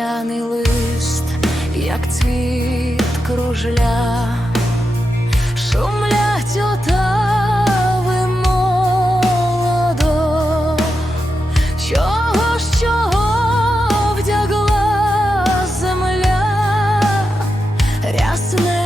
багряний лист, як цвіт кружля, шумлять отави молодо, чого ж чого вдягла земля, рясне.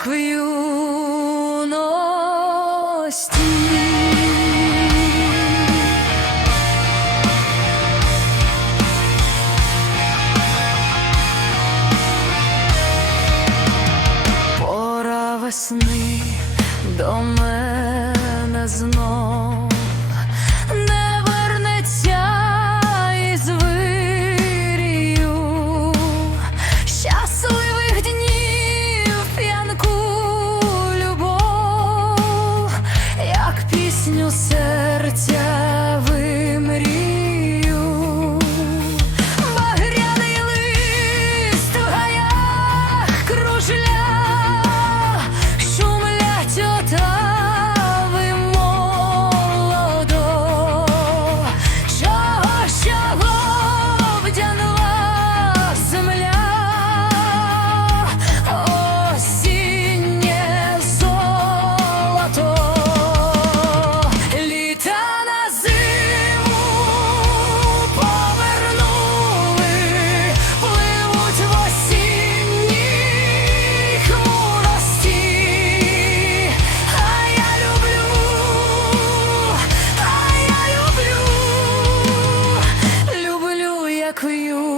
як в юності. Пора весни до мене знов. серця. Ecco io